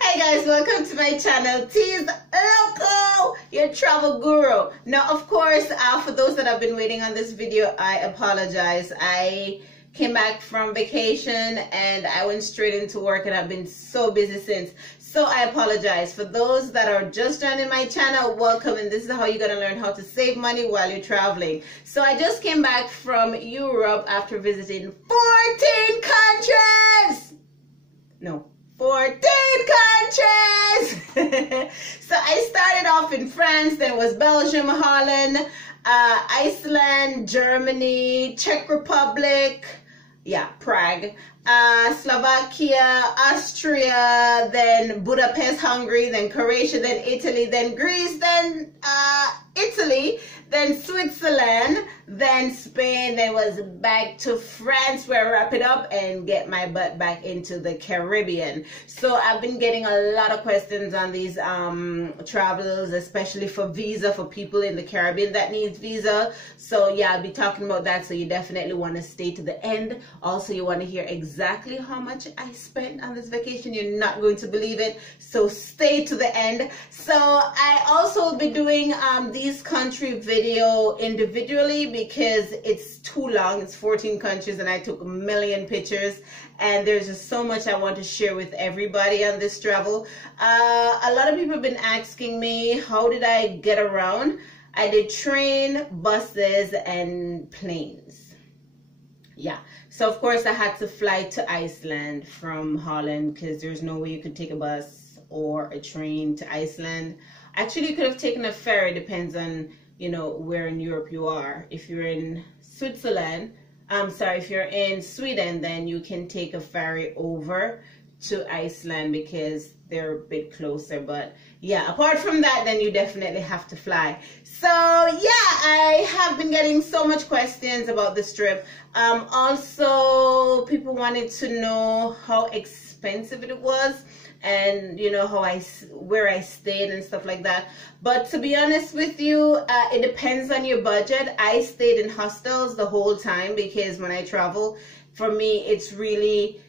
Hey guys, welcome to my channel, T's Loco, your travel guru. Now, of course, for those that have been waiting on this video, I apologize. I came back from vacation and I went straight into work and I've been so busy since. So I apologize. For those that are just joining my channel, welcome, and this is how you're going to learn how to save money while you're traveling. So I just came back from Europe after visiting 14 countries. No. 14 countries. So I started off in France, then it was Belgium, Holland, Iceland, Germany, Czech Republic, Prague, Slovakia, Austria, then Budapest, Hungary, then Croatia, then Italy, then Greece, then Italy, then Switzerland, then Spain, then was back to France, where I wrap it up and get my butt back into the Caribbean. So I've been getting a lot of questions on these travels, especially for visa, for people in the Caribbean that needs visa. So yeah, I'll be talking about that, so you definitely want to stay to the end. Also, you want to hear exactly how much I spent on this vacation. You're not going to believe it, so stay to the end. So I also will be doing these country video individually because it's too long. It's 14 countries and I took a million pictures, and there's just so much I want to share with everybody on this travel. A lot of people have been asking me, how did I get around? I did train, buses, and planes. Yeah, so of course I had to fly to Iceland from Holland because there's no way you could take a bus or a train to Iceland. Actually, you could have taken a ferry, depends on, you know, where in Europe you are. If you're in Switzerland, if you're in Sweden, then you can take a ferry over to Iceland because they're a bit closer. But yeah, apart from that, then you definitely have to fly. So yeah, I have been getting so much questions about this trip. Also, people wanted to know how expensive it was, and you know where I stayed and stuff like that. But to be honest with you, it depends on your budget. I stayed in hostels the whole time because when I travel, for me it's really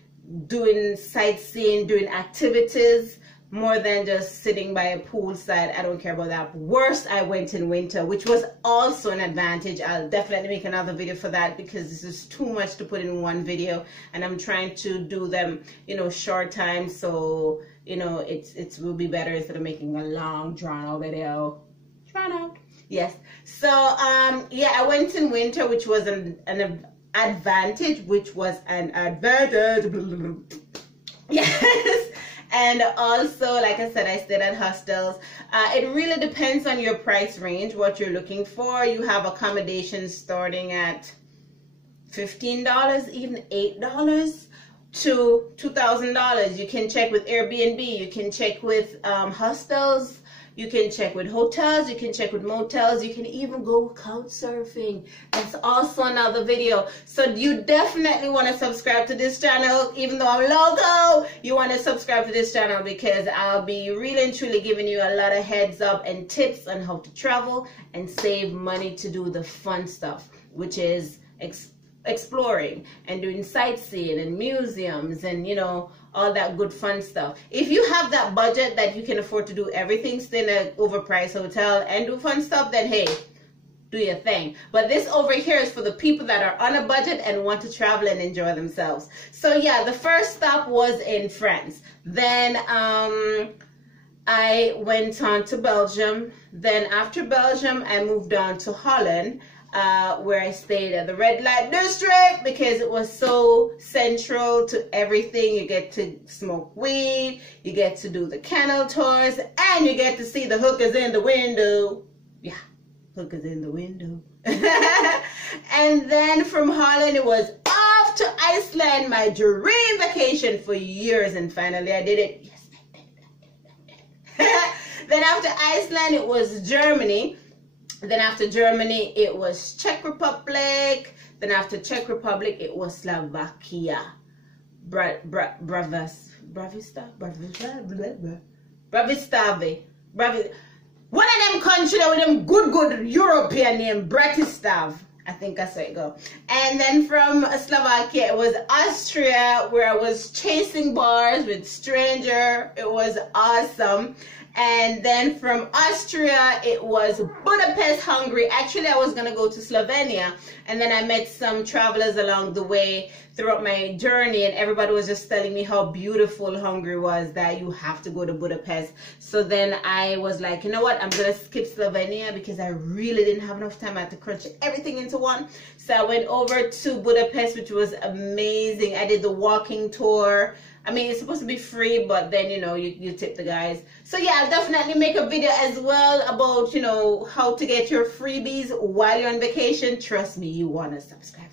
doing sightseeing, doing activities, more than just sitting by a poolside. I don't care about that. Worst, I went in winter, which was also an advantage. I'll definitely make another video for that because this is too much to put in one video, and I'm trying to do them, you know, short time, so you know it will be better instead of making a long drawn out video. Yes. So yeah, I went in winter, which was an advantage, yes. And also, like I said, I stayed at hostels. It really depends on your price range, what you're looking for. You have accommodations starting at $15, even $8 to $2,000. You can check with Airbnb. You can check with hostels. You can check with hotels, you can check with motels, you can even go couch surfing. That's also another video. So you definitely want to subscribe to this channel. Even though I'm loco, you want to subscribe to this channel because I'll be really and truly giving you a lot of heads up and tips on how to travel and save money to do the fun stuff, which is exploring and doing sightseeing and museums and, you know, all that good fun stuff. If you have that budget that you can afford to do everything, stay in an overpriced hotel and do fun stuff, then hey, do your thing. But this over here is for the people that are on a budget and want to travel and enjoy themselves. So yeah, the first stop was in France. Then I went on to Belgium. Then after Belgium, I moved on to Holland, where I stayed at the red light district because it was so central to everything. You get to smoke weed, you get to do the canal tours, and you get to see the hookers in the window. Yeah, hookers in the window. And then from Holland, it was off to Iceland, my dream vacation for years, and finally I did it. Yes, I did it. Then after Iceland, it was Germany. Then after Germany, it was Czech Republic. Then after Czech Republic, it was Slovakia. One of them countries with them good European name, Bratislava. I think that's where it go. And then from Slovakia, it was Austria, where I was chasing bars with stranger. It was awesome. And then from Austria, it was Budapest, Hungary. Actually, I was going to go to Slovenia. And then I met some travelers along the way throughout my journey. And everybody was just telling me how beautiful Hungary was, that you have to go to Budapest. So then I was like, you know what? I'm going to skip Slovenia because I really didn't have enough time. I had to crunch everything into one. So I went over to Budapest, which was amazing. I did the walking tour. I mean, it's supposed to be free, but then, you know, you tip the guys. So yeah, I'll definitely make a video as well about, you know, how to get your freebies while you're on vacation. Trust me, you want to subscribe.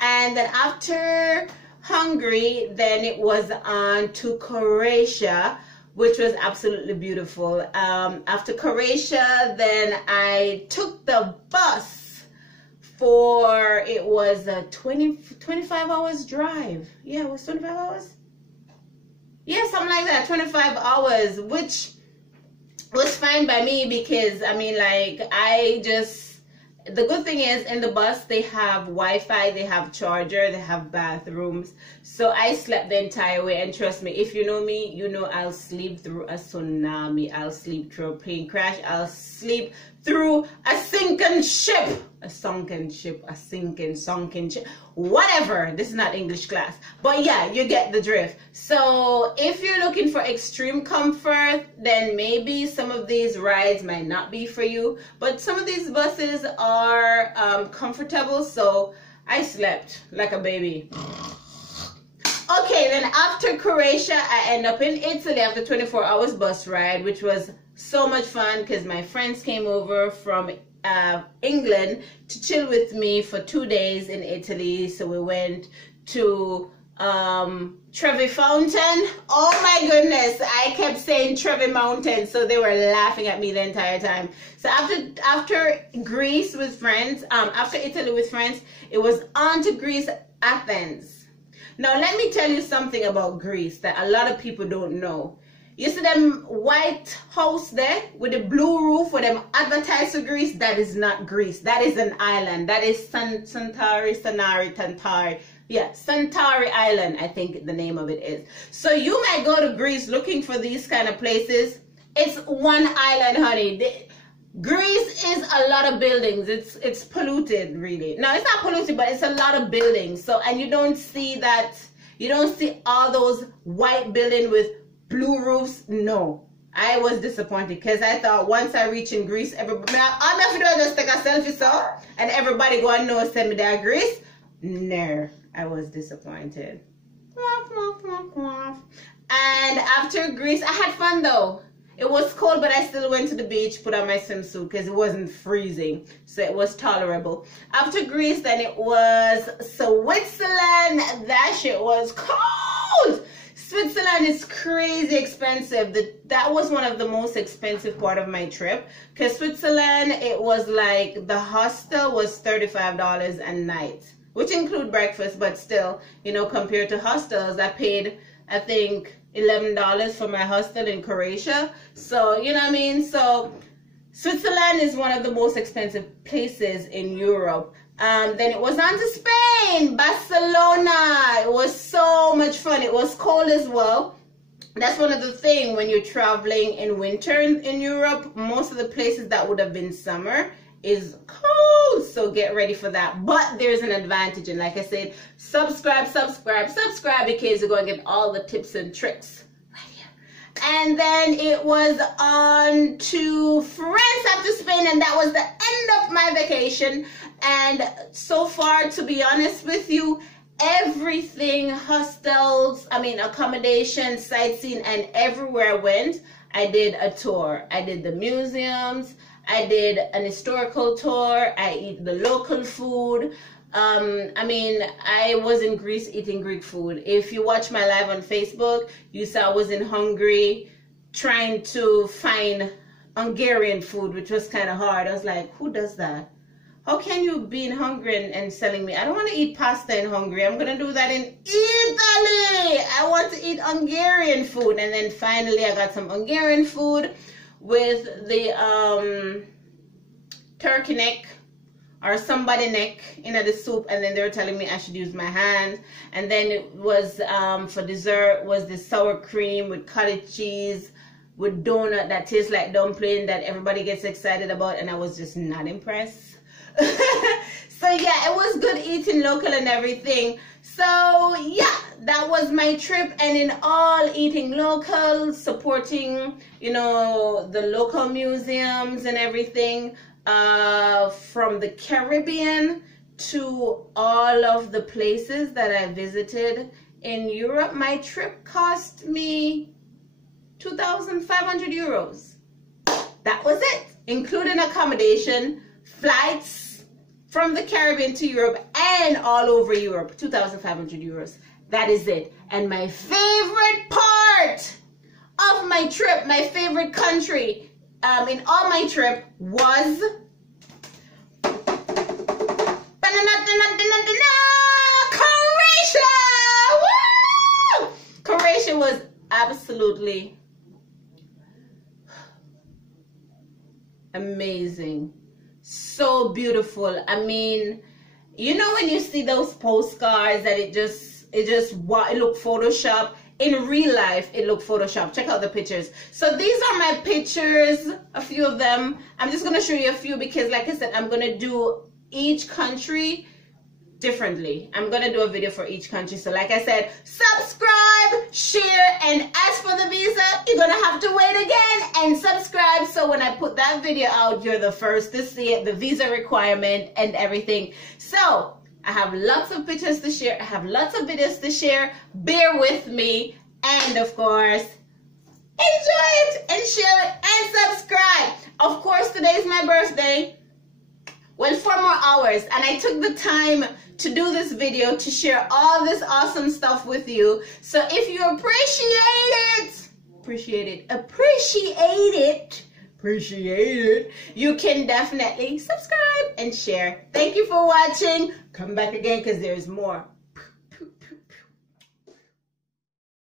And then after Hungary, then it was on to Croatia, which was absolutely beautiful. After Croatia, then I took the bus for, it was a 25 hours drive. Yeah, it was 25 hours. Yeah, something like that, 25 hours, which was fine by me because, I mean, like, the good thing is in the bus, they have Wi-Fi, they have charger, they have bathrooms. So I slept the entire way. And trust me, if you know me, you know I'll sleep through a tsunami. I'll sleep through a plane crash. I'll sleep through a sunken ship. A sunken ship, a sunken ship. Whatever. This is not English class. But yeah, you get the drift. So if you're looking for extreme comfort, then maybe some of these rides might not be for you. But some of these buses are comfortable. So I slept like a baby. Okay, then after Croatia, I end up in Italy after 24 hours bus ride, which was so much fun because my friends came over from England to chill with me for 2 days in Italy. So we went to Trevi Fountain. Oh my goodness, I kept saying Trevi Mountain, so they were laughing at me the entire time. So after Greece with friends, after Italy with friends, it was on to Greece, Athens. Now let me tell you something about Greece that a lot of people don't know. You see them white house there with the blue roof where them advertise for Greece? That is not Greece. That is an island. That is Santorini. Yeah, Santorini Island, I think the name of it is. So you might go to Greece looking for these kind of places. It's one island, honey. Greece is a lot of buildings. It's polluted, really. No, it's not polluted, but it's a lot of buildings. So, and you don't see that, you don't see all those white buildings with blue roofs. No, I was disappointed because I thought once I reach in Greece, everybody, I'm not going to just take a selfie, so, and everybody go and know send me that Greece. No, I was disappointed. And after Greece, I had fun though. It was cold, but I still went to the beach, put on my swimsuit because it wasn't freezing. So it was tolerable. After Greece, then it was Switzerland. That shit was cold. Switzerland is crazy expensive. That was one of the most expensive part of my trip. Because Switzerland, it was like the hostel was $35 a night, which include breakfast, but still, you know, compared to hostels, I paid, I think, $11 for my hostel in Croatia. So, you know what I mean? So, Switzerland is one of the most expensive places in Europe. Then it was on to Spain, Barcelona. It was so much fun. It was cold as well. That's one of the things when you're traveling in winter in Europe. Most of the places that would have been summer is cold, so get ready for that. But there's an advantage, and like I said, subscribe because you're going to get all the tips and tricks right here. And then it was on to France after Spain, and that was the end of my vacation. And so far, to be honest with you, everything, hostels, I mean accommodations, sightseeing, and everywhere I went, I did a tour. I did the museums, I did an historical tour, I eat the local food. I mean, I was in Greece eating Greek food. If you watch my live on Facebook, you saw I was in Hungary trying to find Hungarian food, which was kind of hard. I was like, who does that? How can you be in Hungary and selling me? I don't want to eat pasta in Hungary. I'm going to do that in Italy. I want to eat Hungarian food. And then finally I got some Hungarian food with the turkey neck or somebody neck in the soup, and then they were telling me I should use my hands. And then it was for dessert was the sour cream with cottage cheese with donut that tastes like dumpling that everybody gets excited about, and I was just not impressed. So yeah, it was good eating local and everything. So yeah, that was my trip, and in all, eating local, supporting, you know, the local museums and everything, from the Caribbean to all of the places that I visited in Europe. My trip cost me 2,500 euros. That was it, including accommodation, flights from the Caribbean to Europe and all over Europe. 2,500 euros. That is it. And my favorite part of my trip, my favorite country in all my trip was Croatia. Woo! Croatia was absolutely amazing, so beautiful. I mean, you know, when you see those postcards that it look Photoshop. In real life, it looked Photoshop. Check out the pictures. So these are my pictures, a few of them. I'm just going to show you a few because, like I said, I'm going to do each country differently. I'm going to do a video for each country. So like I said, subscribe, share, and as for the visa, you're going to have to wait again and subscribe. So when I put that video out, you're the first to see it, the visa requirement and everything. So I have lots of pictures to share. I have lots of videos to share. Bear with me. And of course, enjoy it and share it and subscribe. Of course, today is my birthday. Well, 4 more hours. And I took the time to do this video to share all this awesome stuff with you. So if you appreciate it, you can definitely subscribe and share. Thank you for watching. Come back again because there's more.